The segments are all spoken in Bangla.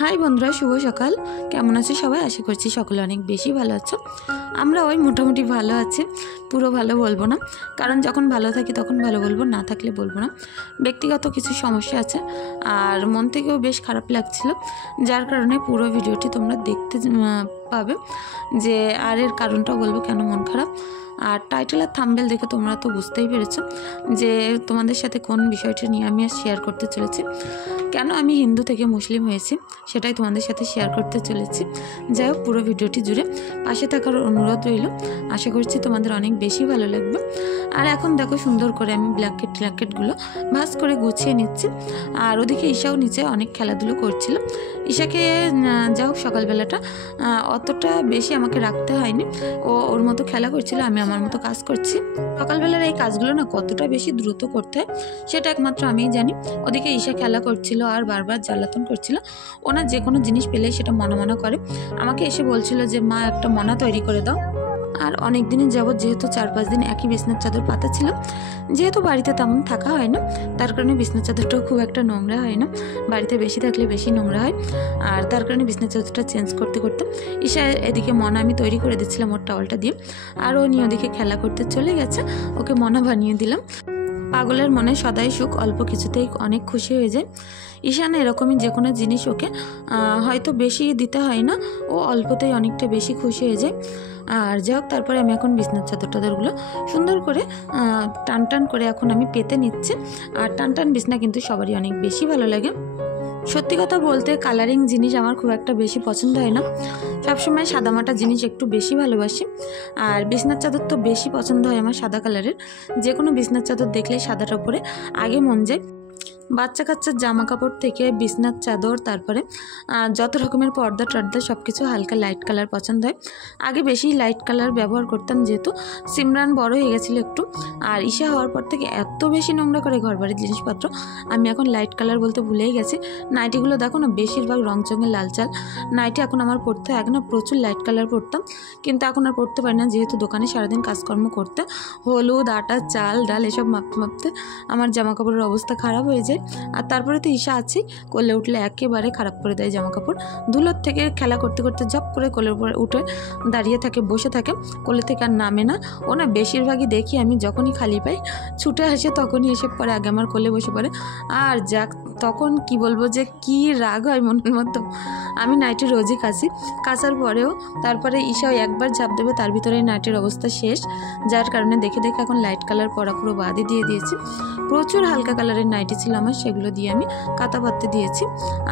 হাই বন্ধুরা, শুভ সকাল। কেমন আছো সবাই? আশা করছি সকলে অনেক বেশি ভালো আছো। আমরা ওই মোটামুটি ভালো আছি, পুরো ভালো বলবো না, কারণ যখন ভালো থাকি তখন ভালো বলবো, না থাকলে বলবো না। ব্যক্তিগত কিছু সমস্যা আছে আর মন থেকেও বেশ খারাপ লাগছিল, যার কারণে পুরো ভিডিওটি তোমরা দেখতে পাবে যে আর এর কারণটাও বলবো কেন মন খারাপ। আর টাইটেল আর থাম্বনেল দেখে তোমরা তো বুঝতেই পেরেছো যে তোমাদের সাথে কোন বিষয়টা নিয়ে আমি আর শেয়ার করতে চলেছি। কেন আমি হিন্দু থেকে মুসলিম হয়েছি সেটাই তোমাদের সাথে শেয়ার করতে চলেছি। যাই হোক, পুরো ভিডিওটি জুড়ে পাশে থাকার অনুরোধ রইল। আশা করছি তোমাদের অনেক বেশি ভালো লাগবে। আর এখন দেখো, সুন্দর করে আমি ব্ল্যাঙ্কেটগুলো ভাঁজ করে গুছিয়ে নিচ্ছি। আর ওদিকে ঈশাও নিচে অনেক খেলাধুলো করছিল। ঈশাকে যা হোক সকালবেলাটা অতটা বেশি আমাকে রাখতে হয়নি, ওর মতো খেলা করছিল, আমি আমার মতো কাজ করছি। সকালবেলার এই কাজগুলো না কতটা বেশি দ্রুত করতে হয় সেটা একমাত্র আমিই জানি। ওদিকে ঈশা খেলা করছিল আর বারবার জ্বালাতন করছিল। ওনার যে কোনো জিনিস পেলেই সেটা মনা করে আমাকে এসে বলছিল যে মা একটা মনা তৈরি করে দাও। আর অনেক দিনের যাবৎ যেহেতু 4-5 দিন একই বিছনার চাদর পাতা ছিল, যেহেতু বাড়িতে তেমন থাকা হয় না, তার কারণে বিছনার চাদরটাও খুব একটা নোংরা হয় না। বাড়িতে বেশি থাকলে বেশি নোংরা হয়, আর তার কারণে বিছনার চাদরটা চেঞ্জ করতে করতে ঈশা এদিকে মনা আমি তৈরি করে দিচ্ছিলাম ওর টাওয়ালটা দিয়ে, আর ও নিয়ে ওদিকে খেলা করতে চলে গেছে। ওকে মনা বানিয়ে দিলাম। পাগলের মনে সদাই সুখ, অল্প কিছুতেই অনেক খুশি হয়ে যায়। ঈশান এরকমই, যে কোনো জিনিস ওকে হয়তো বেশি দিতে হয় না, ও অল্পতেই অনেকটা বেশি খুশি হয়ে যায়। আর যাই হোক, তারপরে আমি এখন বিছনার চাদরগুলো সুন্দর করে টান করে এখন আমি পেতে নিচ্ছি। আর টান বিছনা কিন্তু সবারই অনেক বেশি ভালো লাগে। সত্যি কথা বলতে কালারিং জিনিস আমার খুব একটা বেশি পছন্দ হয় না, সবসময় সাদামাটা জিনিস একটু বেশি ভালোবাসি। আর বিছনার চাদর তো বেশি পছন্দ হয় আমার সাদা কালারের। যে কোনো বিছনার চাদর দেখলে সাদাটা পরে আগে মন যায়। বাচ্চা কাচ্চার জামা কাপড় থেকে বিছনার চাদর, তারপরে যত রকমের পর্দা টর্দা সব কিছু হালকা লাইট কালার পছন্দ হয়। আগে বেশি লাইট কালার ব্যবহার করতাম, যেহেতু সিমরান বড় হয়ে গেছিলো একটু, আর ঈশা হওয়ার পর থেকে এত বেশি নোংরা করে ঘরবাড়ির জিনিসপত্র, আমি এখন লাইট কালার বলতে ভুলেই গেছি। নাইটিগুলো দেখো না, বেশিরভাগ রংচঙের লাল চাল নাইটি এখন আমার পরতে হয়। আগে না প্রচুর লাইট কালার পরতাম, কিন্তু এখন আর পরতে পারি না, যেহেতু দোকানে সারাদিন কাজকর্ম করতে হলুদ আটা চাল ডাল এসব মাপতে আমার জামা কাপড়ের অবস্থা খারাপ হয়ে যায়। আর তারপরে তো ঈশা আছেই, কোলে উঠলে একেবারে খারাপ করে দেয় জামা কাপড়। ধুলোর থেকে খেলা করতে করতে ঝপ করে কোলের উপরে উঠে দাঁড়িয়ে থাকে, বসে থাকে, কোলে থেকে আর নামে না। ও না বেশিরভাগই দেখি আমি যখনই খালি পাই ছুটে আসে, তখনই এসে পরে আগে আমার কোলে বসে পড়ে। আর যাক, তখন কি বলবো যে কি রাগ হয় মনের মতো। আমি নাইটি রোজই কাচার পরেও তারপরে ঈশাও একবার ঝাঁপ দেবে, তার ভিতরে নাইটির অবস্থা শেষ। যার কারণে দেখে এখন লাইট কালার পরা পুরো বাদই দিয়ে দিয়েছি। প্রচুর হালকা কালারের নাইটি ছিল আমার, সেগুলো দিয়ে আমি কাতা পাততে দিয়েছি।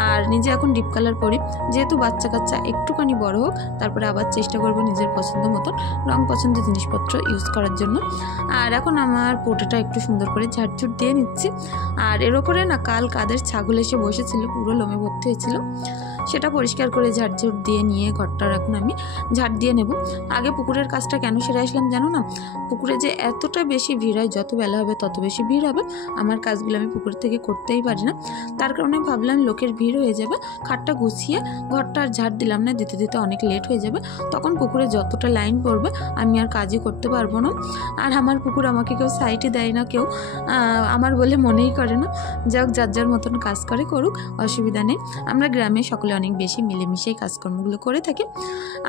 আর নিজে এখন ডিপ কালার পরি, যেহেতু বাচ্চা কাচ্চা একটুখানি বড় হোক, তারপরে আবার চেষ্টা করব নিজের পছন্দ মতন রং পছন্দের জিনিসপত্র ইউজ করার জন্য। আর এখন আমার পোটাটা একটু সুন্দর করে ঝাড়ঝুট দিয়ে নিচ্ছি। আর এর ওপরে না কাল কাদের ছাগল এসে বসেছিল, পুরো লোমে ভর্তি হয়েছিল, সেটা পরিষ্কার করে ঝাড়ঝুট দিয়ে নিয়ে ঘরটার এখন আমি ঝাড় দিয়ে নেব। আগে পুকুরের কাজটা কেন সেরে আসলাম জানো না? পুকুরে যে এতটা বেশি ভিড় হয়, যত বেলা হবে তত বেশি ভিড় হবে, আমার কাজগুলো আমি পুকুর থেকে করতেই পারি না। তার কারণে ভাবলাম লোকের ভিড় হয়ে যাবে, খাটটা গুছিয়ে ঘরটা আর ঝাড় দিলাম না, দিতে দিতে অনেক লেট হয়ে যাবে, তখন পুকুরে যতটা লাইন পড়বে আমি আর কাজই করতে পারবো না। আর আমার পুকুর আমাকে কেউ সাইডই দেয় না, কেউ আমার বলে মনেই করে না। যাক, যার যার মতন কাজ করুক, অসুবিধা নেই। আমরা গ্রামে সকলে অনেক বেশি মিলেমিশেই কাজকর্মগুলো করে থাকি।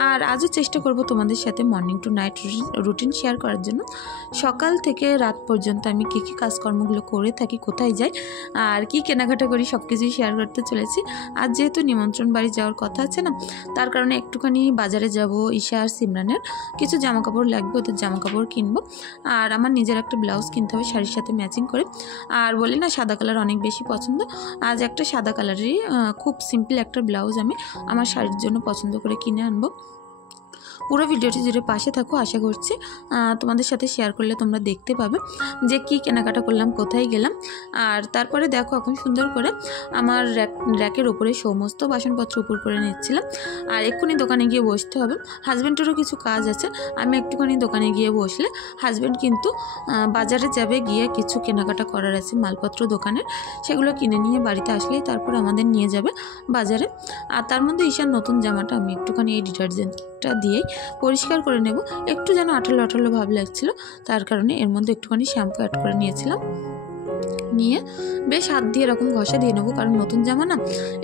আর আজও চেষ্টা করব তোমাদের সাথে morning to night routine share করার জন্য। সকাল থেকে রাত পর্যন্ত আমি কী কাজকর্মগুলো করে থাকি, কোথায় যাই আর কি কেনাকাটা করি, সব কিছুই শেয়ার করতে চলেছি। আর যেহেতু নিমন্ত্রণ বাড়ি যাওয়ার কথা আছে না, তার কারণে একটুখানি বাজারে যাব। ঈশা আর সিমরানের কিছু জামা কাপড় লাগবে, ওদের জামা কাপড় কিনবো। আর আমার নিজের একটা ব্লাউজ কিনতে হবে শাড়ির সাথে ম্যাচিং করে। আর বলি না সাদা কালার অনেক বেশি পছন্দ, আজ একটা সাদা কালারেরই খুব সিম্পল একটা ব্লাউজ আমি আমার শাড়ির জন্য পছন্দ করে কিনে আনবো। পুরো ভিডিওটি জুড়ে পাশে থাকো, আশা করছি তোমাদের সাথে শেয়ার করলে তোমরা দেখতে পাবে যে কি কেনাকাটা করলাম, কোথায় গেলাম। আর তারপরে দেখো, এখন সুন্দর করে আমার র্যাকের ওপরে সমস্ত বাসনপত্র উপর করে নিচ্ছিলাম। আর এক্ষুনি দোকানে গিয়ে বসতে হবে, হাজব্যান্ডেরও কিছু কাজ আছে। আমি একটুখানি দোকানে গিয়ে বসলে হাজব্যান্ড কিন্তু বাজারে যাবে, গিয়ে কিছু কেনাকাটা করার আছে মালপত্র দোকানের, সেগুলো কিনে নিয়ে বাড়িতে আসলেই তারপর আমাদের নিয়ে যাবে বাজারে। আর তার মধ্যে ঈশার নতুন জামাটা আমি একটুখানি এই ডিটারজেন্টটা দিয়েই পরিষ্কার করে নেব। একটু যেন আঠালো আঠালো ভাব লাগছিল, তার কারণে এর মধ্যে একটুখানি শ্যাম্পু অ্যাড করে নিয়েছিলাম। নিয়ে বেশ হাত দিয়ে এরকম ঘষা দিয়ে নেবো, কারণ নতুন জামা না,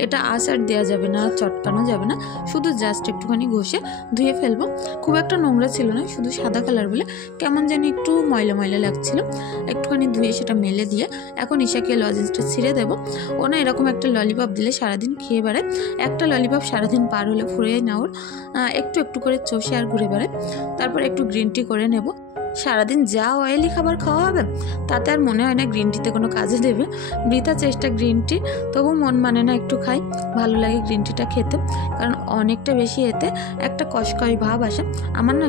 এটা আঁচড় দেওয়া যাবে না, চটকানো যাবে না, শুধু জাস্ট একটুখানি ঘষে ধুয়ে ফেলবো। খুব একটা নোংরা ছিল না, শুধু সাদা কালার বলে কেমন জানি একটু ময়লা ময়লা লাগছিল। একটুখানি ধুয়ে সেটা মেলে দিয়ে এখন ঈশাকে লজেন্সটা ছিঁড়ে দেবো। ও না এরকম একটা ললিপপ দিলে সারাদিন খেয়ে বেড়ায়, একটা ললিপপ সারাদিন পার হলে ফুরিয়ে না ওর, একটু একটু করে চষে আর ঘুরে বেড়ায়। তারপর একটু গ্রিন টি করে নেব। সারাদিন যা অয়েলি খাবার খাওয়া হবে তাতে আর মনে হয় না গ্রিন টিতে কোনো কাজে দেবে, বৃথা চেষ্টা গ্রিন টি। তবু মন মানে না একটু খাই, ভালো লাগে গ্রিন টিটা খেতে, কারণ অনেকটা বেশি এতে একটা কষকষ ভাব আসে। আমার না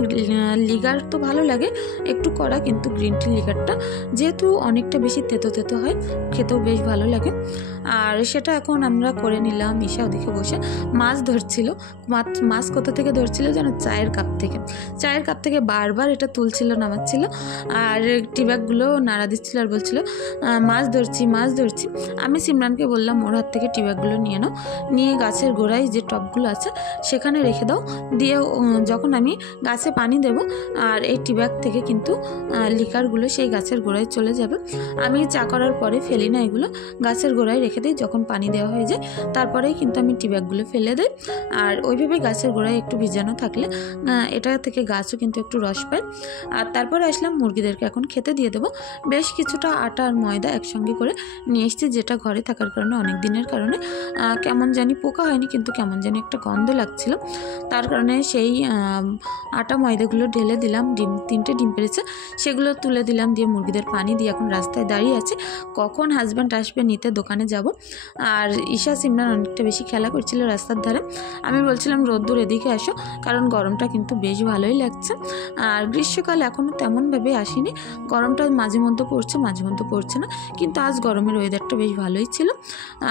লিগার তো ভালো লাগে একটু কড়া, কিন্তু গ্রিন টির লিগারটা যেহেতু অনেকটা বেশি তেতো তেতো হয়, খেতেও বেশ ভালো লাগে। আর সেটা এখন আমরা করে নিলাম। ঈশা ওদিকে বসে মাছ ধরছিল। মাছ কোথা থেকে ধরছিল যেন, চায়ের কাপ থেকে। চায়ের কাপ থেকে বারবার এটা তুলছিল নামাচ্ছিল, আর টি ব্যাগগুলো নাড়া দিচ্ছিল আর বলছিল মাছ ধরছি মাছ ধরছি। আমি সিমরানকে বললাম ওর হাত থেকে টি ব্যাগগুলো নিয়ে নাও, নিয়ে গাছের গোড়ায় যে টবগুলো আছে সেখানে রেখে দাও, দিয়ে যখন আমি গাছে পানি দেব আর এই টি ব্যাগ থেকে কিন্তু লিকারগুলো সেই গাছের গোড়ায় চলে যাবে। আমি চা করার পরে ফেলি না, এগুলো গাছের গোড়ায় রেখে দিই, যখন পানি দেওয়া হয়ে যায় তারপরেই কিন্তু আমি টি ব্যাগগুলো ফেলে দিই। আর ওইভাবে গাছের গোড়ায় একটু ভিজানো থাকলে এটা থেকে গাছও কিন্তু একটু রস পায়। আর তারপরে আসলাম মুরগিদেরকে এখন খেতে দিয়ে দেবো। বেশ কিছুটা আটা আর ময়দা একসঙ্গে করে নিয়ে এসেছি, যেটা ঘরে থাকার কারণে অনেক দিনের কারণে কেমন জানি পোকা হয়নি, কিন্তু কেমন জানি একটা গন্ধ লাগছিল। তার কারণে সেই আটা ময়দাগুলো ঢেলে দিলাম। 3টে ডিম পেরেছে, সেগুলো তুলে দিলাম, দিয়ে মুরগিদের পানি দিয়ে এখন রাস্তায় দাঁড়িয়ে আছি, কখন হাজব্যান্ড আসবে নিতে দোকানে যাব। আর ঈশা সিমরান অনেকটা বেশি খেলা করছিল রাস্তার ধারে। আমি বলছিলাম রোদ্দুর এদিকে আসো, কারণ গরমটা কিন্তু বেশ ভালোই লাগছে। আর গ্রীষ্মকাল এখনও তেমনভাবে আসেনি, গরমটা মাঝে মধ্যে পড়ছে মাঝে মধ্যে পড়ছে না, কিন্তু আজ গরমের ওয়েদারটা বেশ ভালোই ছিল।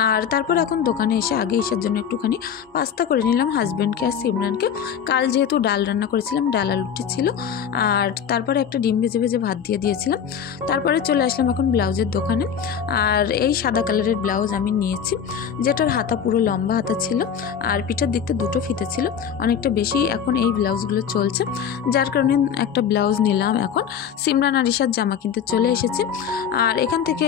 আর তারপর এখন দোকানে এসে আগে ঈশার জন্য একটুখানি পাস্তা করে নিলাম, হাজব্যান্ডকে আর সিমরানকে। কাল যেহেতু ডাল রান্না করেছিলাম, ডাল আলুটি ছিল, আর তারপরে একটা ডিম ভেজে ভেজে ভাত দিয়ে দিয়েছিলাম। তারপরে চলে আসলাম এখন ব্লাউজের দোকানে। আর এই সাদা কালারের ব্লাউজ আমি নিয়েছি, যেটার হাতা পুরো লম্বা হাতা ছিল, আর পিঠের দিকতে 2টো ফিতে ছিল, অনেকটা বেশি এখন এই ব্লাউজগুলো চলছে, যার কারণে একটা ব্লাউজ নিলাম। এখন সিমরান আর ঈশার জামা কিনতে চলে এসেছি। আর এখান থেকে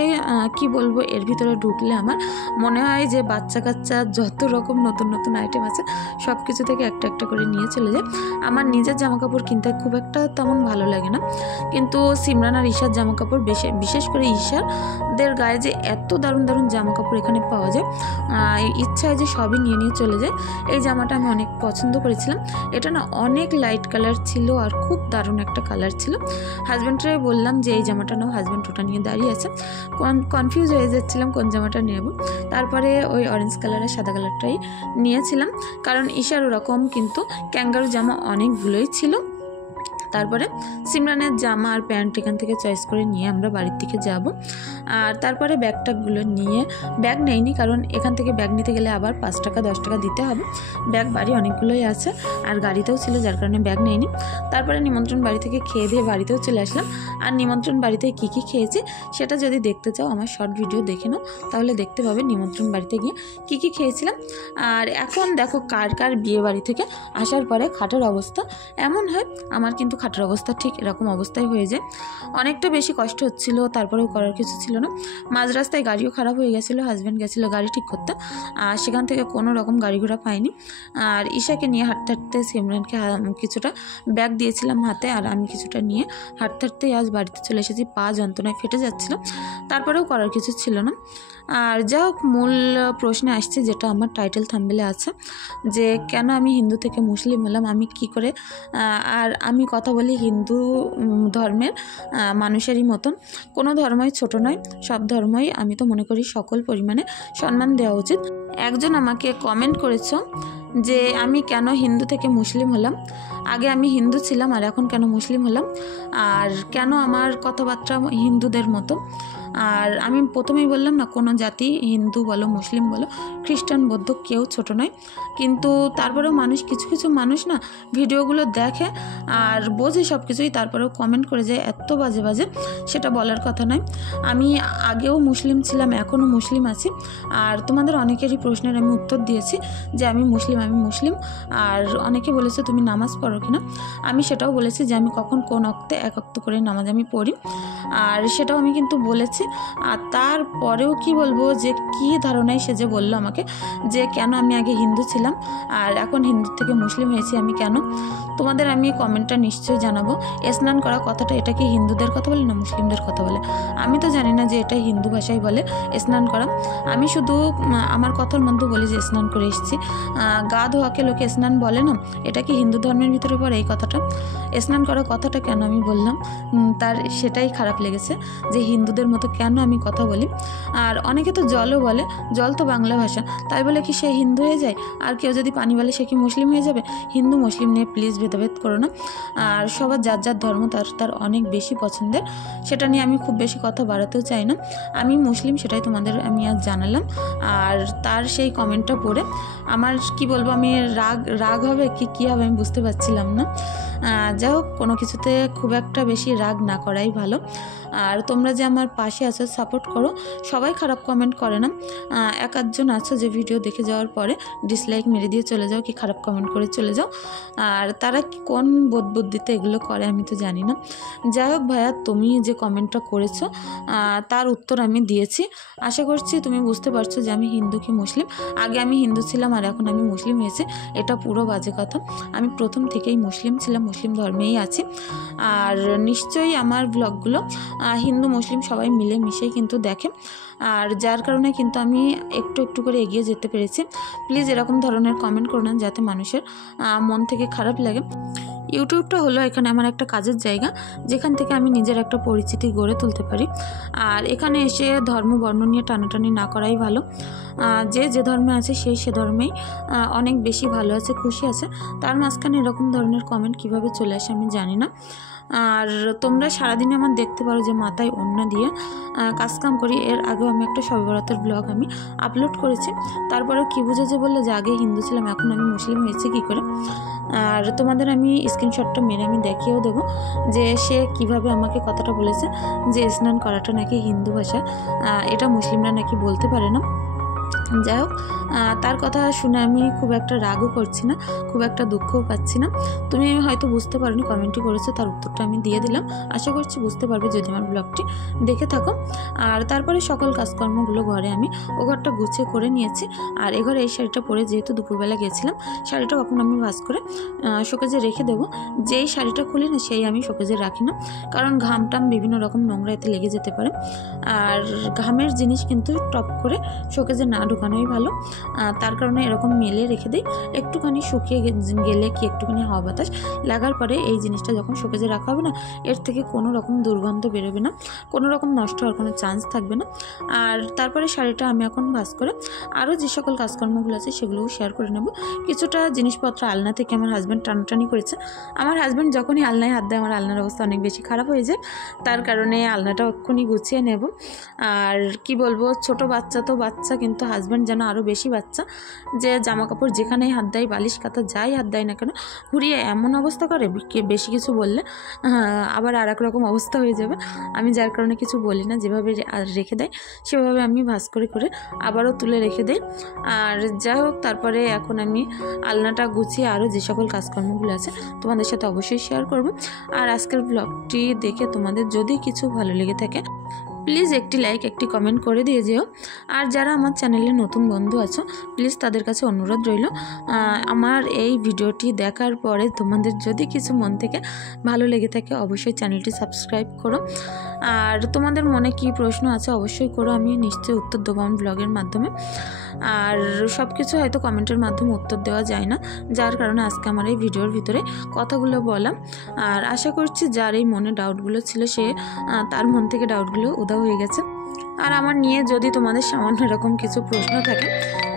কি বলবো, এর ভিতরে ঢুকলে আমার মনে হয় যে বাচ্চা কাচ্চা যত রকম নতুন নতুন আইটেম আছে সব কিছু থেকে একটা একটা করে নিয়ে চলে যায়। আমার নিজের জামা কাপড় কিনতে খুব একটা তেমন ভালো লাগে না, কিন্তু সিমরান আর ঈশার জামা কাপড় বিশেষ করে ঈশারদের গায়ে যে এত দারুণ দারুণ জামা কাপড় এখানে পাওয়া যায়, ইচ্ছা হয় যে সবই নিয়ে নিয়ে চলে যায়। এই জামাটা আমি অনেক পছন্দ করেছিলাম, এটা না অনেক লাইট কালার ছিল আর খুব দারুণ একটা কালার ছিল। হাজব্যান্ডকে বললাম যে এই জামাটা নাও, হাজব্যান্ড ওটা নিয়ে দাঁড়িয়ে আছে, কনফিউজ হয়ে যাচ্ছিলাম কোন জামাটা নেব। তারপরে ওই অরেঞ্জ কালার আর সাদা কালারটাই নিয়েছিলাম, কারণ ঈশার ওরকম কিন্তু ক্যাঙ্গারু জামা অনেকগুলোই ছিল। তারপরে সিমরানের জামা আর প্যান্ট এখান থেকে চয়েস করে নিয়ে আমরা বাড়ির দিকে যাব। আর তারপরে ব্যাগটাগুলো নিয়ে, ব্যাগ নেইনি কারণ এখান থেকে ব্যাগ নিতে গেলে আবার 5 টাকা 10 টাকা দিতে হবে, ব্যাগ বাড়ি অনেকগুলোই আছে আর গাড়িতেও ছিল, যার কারণে ব্যাগ নেইনি। তারপরে নিমন্ত্রণ বাড়ি থেকে খেয়ে দিয়ে বাড়িতেও চলে আসলাম। আর নিমন্ত্রণ বাড়িতে কী কী খেয়েছি সেটা যদি দেখতে চাও আমার শর্ট ভিডিও দেখে নাও, তাহলে দেখতে পাবে নিমন্ত্রণ বাড়িতে গিয়ে কী কী খেয়েছিলাম। আর এখন দেখো কার কার বিয়ে বাড়ি থেকে আসার পরে খাটের অবস্থা এমন হয়, আমার কিন্তু খাটের অবস্থা ঠিক এরকম অবস্থায় হয়ে যায়। অনেকটা বেশি কষ্ট হচ্ছিল, তারপরেও করার কিছু ছিল না। মাঝ রাস্তায় গাড়িও খারাপ হয়ে গেছিলো, হাজব্যান্ড গেছিলো গাড়ি ঠিক করতে, আর সেখান থেকে কোনো রকম গাড়ি ঘোড়া পাইনি। আর ঈশাকে নিয়ে হাঁটতে হাঁটতে সিমরানকে কিছুটা ব্যাগ দিয়েছিলাম হাতে, আর আমি কিছুটা নিয়ে হাঁটতে হাঁটতেই আজ বাড়িতে চলে এসেছি। পা যন্ত্রণায় ফেটে যাচ্ছিলো, তারপরেও করার কিছু ছিল না। আর যা হোক, মূল প্রশ্নে আসছে যেটা আমার টাইটেল থাম্বনেলে আছে, যে কেন আমি হিন্দু থেকে মুসলিম হলাম, আমি কি করে। আর আমি কথা বলি হিন্দু ধর্মের মানুষেরই মতন, কোনো ধর্মই ছোট নয়, সব ধর্মই আমি তো মনে করি সকল পরিমাণে সম্মান দেওয়া উচিত। একজন আমাকে কমেন্ট করেছো যে আমি কেন হিন্দু থেকে মুসলিম হলাম, আগে আমি হিন্দু ছিলাম আর এখন কেন মুসলিম হলাম, আর কেন আমার কথাবার্তা হিন্দুদের মতো। আর আমি প্রথমেই বললাম না, কোনো জাতি, হিন্দু বলো মুসলিম বলো খ্রিস্টান বৌদ্ধ কেউ ছোট নয়, কিন্তু তারপরেও মানুষ কিছু কিছু মানুষ না ভিডিওগুলো দেখে আর বোঝে সব কিছুই, তারপরেও কমেন্ট করে যায় এত বাজে বাজে, সেটা বলার কথা নয়। আমি আগেও মুসলিম ছিলাম, এখনও মুসলিম আছি। আর তোমাদের অনেকেরই প্রশ্নের আমি উত্তর দিয়েছি যে আমি মুসলিম। আর অনেকে বলেছে তুমি নামাজ পড়ো কিনা, আমি সেটাও বলেছি যে আমি কখন কোন অক্তে এক অক্ত করে নামাজ আমি পড়ি, আর সেটাও আমি কিন্তু বলেছি আর তারপরেও কি বলবো যে কি ধারণায় সে যে বললো আমাকে যে কেন আমি আগে হিন্দু ছিলাম আর এখন হিন্দু থেকে মুসলিম হয়েছি আমি কেন। তোমাদের আমি কমেন্টটা নিশ্চয়ই জানাবো। স্নান করা কথাটা এটা কি হিন্দুদের কথা বলে না মুসলিমদের কথা বলে? আমি তো জানি না যে এটা হিন্দু ভাষায় বলে স্নান করা। আমি শুধু আমার কথার মধ্যে বলি যে স্নান করে এসেছি। গা ধোয়াকে লোকে স্নান বলে না, এটা কি হিন্দু ধর্মের ভিতরে পড়ে এই কথাটা? স্নান করার কথাটা কেন আমি বললাম তার সেটাই খারাপ লেগেছে যে হিন্দুদের মতো কেন আমি কথা বলি। আর অনেকে তো জলও বলে, জল তো বাংলা ভাষা, তাই বলে কি সে হিন্দু হয়ে যায়? আর কেউ যদি পানি বলে সে কি মুসলিম হয়ে যাবে? হিন্দু মুসলিম নিয়ে প্লিজ ভেদাভেদ করো না। আর সবার যার যার ধর্ম তার অনেক বেশি পছন্দের, সেটা নিয়ে আমি খুব বেশি কথা বাড়াতেও চাই না। আমি মুসলিম সেটাই তোমাদের আমি আজ জানালাম। আর তার সেই কমেন্টটা পড়ে আমার কি বলবো, আমি রাগ হবে কি হবে আমি বুঝতে পারছিলাম না। যাই হোক, কোনো কিছুতে খুব একটা বেশি রাগ না করাই ভালো। আর তোমরা যে আমার পাশে আছো, সাপোর্ট করো। সবাই খারাপ কমেন্ট করে না, এক আধজন আছো যে ভিডিও দেখে যাওয়ার পরে ডিসলাইক মেরে দিয়ে চলে যাও, কি খারাপ কমেন্ট করে চলে যাও। আর তারা কোন বোধ বুদ্ধিতে এগুলো করে আমি তো জানি না। যাই হোক ভাইয়া, তুমি যে কমেন্টটা করেছো তার উত্তর আমি দিয়েছি। আশা করছি তুমি বুঝতে পারছো যে আমি হিন্দু কি মুসলিম। আগে আমি হিন্দু ছিলাম আর এখন আমি মুসলিম হয়েছি, এটা পুরো বাজে কথা। আমি প্রথম থেকেই মুসলিম ছিলাম, মুসলিম ধর্মেই আছি। আর নিশ্চয়ই আমার ব্লগগুলো হিন্দু মুসলিম সবাই মিলে মিশেই কিন্তু দেখে, আর যার কারণে কিন্তু আমি একটু একটু করে এগিয়ে যেতে পেরেছি। প্লিজ এরকম ধরনের কমেন্ট করো না যাতে মানুষের মন থেকে খারাপ লাগে। ইউটিউবটা হলো এখানে আমার একটা কাজের জায়গা, যেখান থেকে আমি নিজের একটা পরিচিতি গড়ে তুলতে পারি। আর এখানে এসে ধর্ম বর্ণ নিয়ে টানাটানি না করাই ভালো। যে ধর্মে আছে সে ধর্মেই অনেক বেশি ভালো আছে, খুশি আছে। তার মাঝখানে এরকম ধরনের কমেন্ট কিভাবে চলে আসে আমি জানি না। আর তোমরা সারাদিনে আমার দেখতে পারো যে মাথায় ওড়না দিয়ে কাজকাম করি। এর আগেও আমি একটা শবে বরাতের ব্লগ আমি আপলোড করেছি। তারপরে কি বুঝে যে বললো যে আগে হিন্দু ছিলাম এখন আমি মুসলিম হয়েছি কী করে। আর তোমাদের আমি স্ক্রিনশটটা মেরে আমি দেখিয়েও দেবো যে সে কিভাবে আমাকে কথাটা বলেছে যে স্নান করাটা নাকি হিন্দু ভাষা, এটা মুসলিমরা নাকি বলতে পারে না। যাই হোক, তার কথা শুনে আমি খুব একটা রাগও করছি না, খুব একটা দুঃখও পাচ্ছি না। তুমি হয়তো বুঝতে পারোনি, কমেন্টই করেছো, তার উত্তরটা আমি দিয়ে দিলাম। আশা করছি বুঝতে পারবে যদি আমার ব্লগটি দেখে থাকো। আর তারপরে সকল কাজকর্মগুলো ঘরে আমি ও ঘরটা গুছিয়ে করে নিয়েছি। আর এ ঘরে এই শাড়িটা পরে যেহেতু দুপুরবেলা গেছিলাম, শাড়িটা কখন আমি ভাঁজ করে শোকেজে রেখে দেবো। যেই শাড়িটা খুলি না সেই আমি শোকেজে রাখি না, কারণ ঘামটাম বিভিন্ন রকম নোংরা এতে লেগে যেতে পারে। আর ঘামের জিনিস কিন্তু টপ করে শোকেজে না ঢুকানোই ভালো। তার কারণে এরকম মেলে রেখে দিই। একটুখানি শুকিয়ে গেলে কি একটুখানি হাওয়া বাতাস লাগার পরে এই জিনিসটা যখন শোকেজে রাখা হবে না, এর থেকে কোনো রকম দুর্গন্ধ বেরোবে না, কোনো রকম নষ্ট হওয়ার কোনো চান্স থাকবে না। আর তারপরে শাড়িটা আমি এখন ভাঁজ করে আরও যে সকল কাজকর্মগুলো আছে সেগুলোও শেয়ার করে নেব। কিছুটা জিনিসপত্র আলনা থেকে আমার হাজব্যান্ড টানাটানি করেছে। আমার হাজব্যান্ড যখনই আলনায় হাত দেয় আমার আলনার অবস্থা অনেক বেশি খারাপ হয়ে যায়, তার কারণে আলনাটা এক্ষুনি গুছিয়ে নেব। আর কি বলবো, ছোট বাচ্চা তো বাচ্চা, কিন্তু হাজব্যান্ড যেন আরও বেশি বাচ্চা, যে জামা কাপড় যেখানেই হাত দেয়, বালিশ কাতা যাই হাত দেয় না কেন ঘুরিয়ে এমন অবস্থা করে, বেশি কিছু বললে আবার আর এক রকম অবস্থা হয়ে যাবে। আমি যার কারণে কিছু বলি না, যেভাবে রেখে দেয় সেভাবে আমি ভাঁজ করে করে আবারও তুলে রেখে দেই। আর যাই হোক, তারপরে এখন আমি আলনাটা গুছিয়ে আরও যে সকল কাজকর্মগুলো আছে তোমাদের সাথে অবশ্যই শেয়ার করব। আর আজকের ব্লগটি দেখে তোমাদের যদি কিছু ভালো লেগে থাকে প্লিজ একটি লাইক একটি কমেন্ট করে দিয়ে যেও। আর যারা আমার চ্যানেলে নতুন বন্ধু আছো প্লিজ তাদের কাছে অনুরোধ রইল, আমার এই ভিডিওটি দেখার পরে তোমাদের যদি কিছু মন থেকে ভালো লেগে থাকে অবশ্যই চ্যানেলটি সাবস্ক্রাইব করো। আর তোমাদের মনে কি প্রশ্ন আছে অবশ্যই করো, আমি নিশ্চয়ই উত্তর দেবো আমার ব্লগের মাধ্যমে। আর সব কিছু হয়তো কমেন্টের মাধ্যমে উত্তর দেওয়া যায় না, যার কারণে আজকে আমার এই ভিডিওর ভিতরে কথাগুলো বলা। আর আশা করছি যার এই মনে ডাউটগুলো ছিল সে তার মন থেকে ডাউটগুলো উধাও হয়ে গেছে। আর আমার নিয়ে যদি তোমাদের সামান্য এরকম কিছু প্রশ্ন থাকে,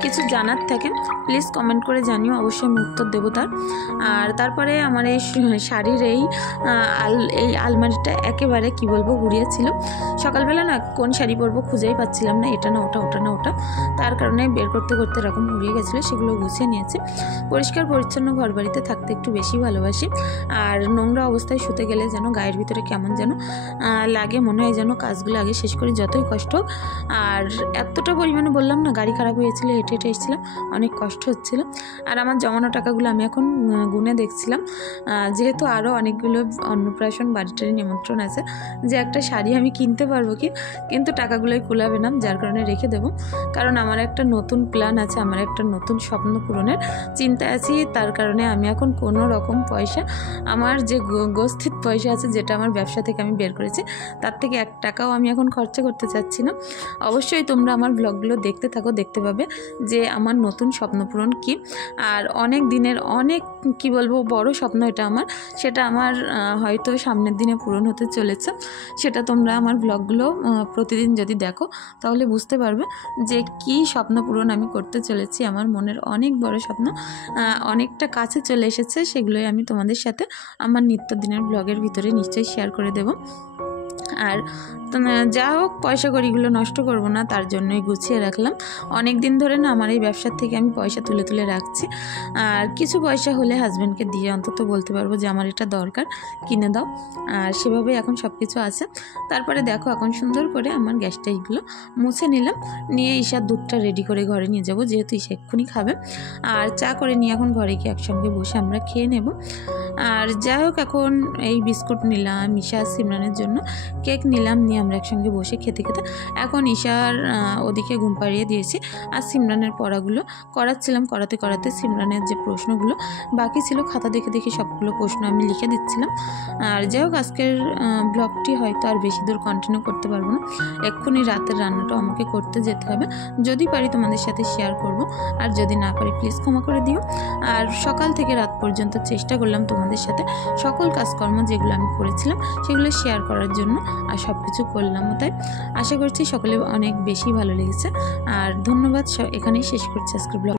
কিছু জানার থাকে প্লিজ কমেন্ট করে জানিও, অবশ্যই আমি উত্তর দেবো তার। আর তারপরে আমার এই শাড়ির এই আলমারিটা একেবারে কি বলবো ঘুরিয়েছিল। সকালবেলা না কোন শাড়ি পরবো খুঁজেই পাচ্ছিলাম না, এটা না ওটা, ওটা না ওটা, তার কারণে বের করতে করতে এরকম ঘুরিয়ে গেছিলো। সেগুলো গুছিয়ে নিয়েছি। পরিষ্কার পরিচ্ছন্ন ঘর বাড়িতে থাকতে একটু বেশি ভালোবাসি। আর নোংরা অবস্থায় শুতে গেলে যেন গায়ের ভিতরে কেমন যেন লাগে, মনে হয় যেন কাজগুলো আগে শেষ করি যতই কষ্ট হোক। আর এতটা পরিমাণে বললাম না গাড়ি খারাপ হয়েছিল, হেঁটে হেঁটে এসেছিলাম, অনেক কষ্ট হচ্ছিল। আর আমার জমানো টাকাগুলো আমি এখন গুনে দেখছিলাম, যেহেতু আরও অনেকগুলো অন্নপ্রাশন বাড়িটারি নিমন্ত্রণ আছে, যে একটা শাড়ি আমি কিনতে পারবো কি, কিন্তু টাকাগুলোই কুলাবে না, যার কারণে রেখে দেবো। কারণ আমার একটা নতুন প্ল্যান আছে, আমার একটা নতুন স্বপ্ন পূরণের চিন্তায় আছি। তার কারণে আমি এখন কোনো রকম পয়সা, আমার যে গস্থিত পয়সা আছে, যেটা আমার ব্যবসা থেকে আমি বের করেছি, তার থেকে 1 টাকাও আমি এখন খরচা করতে চাচ্ছি না। অবশ্যই তোমরা আমার ব্লগগুলো দেখতে থাকো, দেখতে পাবে যে আমার নতুন স্বপ্ন পূরণ কী। আর অনেক দিনের অনেক কি বলবো বড় স্বপ্ন এটা আমার, সেটা আমার হয়তো সামনের দিনে পূরণ হতে চলেছে। সেটা তোমরা আমার ব্লগগুলো প্রতিদিন যদি দেখো তাহলে বুঝতে পারবে যে কি স্বপ্ন পূরণ আমি করতে চলেছি। আমার মনের অনেক বড় স্বপ্ন অনেকটা কাছে চলে এসেছে, সেগুলোই আমি তোমাদের সাথে আমার নিত্যদিনের ব্লগের ভিতরে নিশ্চয়ই শেয়ার করে দেব। আর যা হোক, পয়সা কড়িগুলো নষ্ট করব না, তার জন্যই গুছিয়ে রাখলাম। অনেক দিন ধরে না আমার এই ব্যবসার থেকে আমি পয়সা তুলে তুলে রাখছি, আর কিছু পয়সা হলে হাজব্যান্ডকে দিয়ে অন্তত বলতে পারবো যে আমার এটা দরকার, কিনে দাও। আর সেভাবেই এখন সব কিছু আছে। তারপরে দেখো এখন সুন্দর করে আমার গ্যাসটা এইগুলো মুছে নিলাম, নিয়ে ঈশার দুধটা রেডি করে ঘরে নিয়ে যাব, যেহেতু ঈশা এক্ষুনি খাবে। আর চা করে নিয়ে এখন ঘরে গিয়ে একসঙ্গে বসে আমরা খেয়ে নেব। আর যাই হোক, এখন এই বিস্কুট নিলাম ঈশা সিমরানের জন্য, কেক নিলাম, নিয়ে আমরা একসঙ্গে বসে খেতে খেতে এখন ঈশার ওদিকে ঘুম পাড়িয়ে দিয়েছি। আর সিমরানের পড়াগুলো করাচ্ছিলাম, করাতে করাতে সিমরানের যে প্রশ্নগুলো বাকি ছিল খাতা দেখে দেখে সবগুলো প্রশ্ন আমি লিখে দিচ্ছিলাম। আর যাই হোক, আজকের ব্লগটি হয়তো আর বেশি দূর কন্টিনিউ করতে পারবো না, এক্ষুনি রাতের রান্নাটাও আমাকে করতে যেতে হবে। যদি পারি তোমাদের সাথে শেয়ার করব, আর যদি না পারি প্লিজ ক্ষমা করে দিও। আর সকাল থেকে রাত পর্যন্ত চেষ্টা করলাম তোমাদের সাথে সকল কাজকর্ম যেগুলো আমি করেছিলাম সেগুলো শেয়ার করার জন্য, আর সব কিছু করলাম। তাই আশা করছি সকলে অনেক বেশি ভালো লেগেছে। আর ধন্যবাদ, এখানেই শেষ করছি আজকের ব্লগ।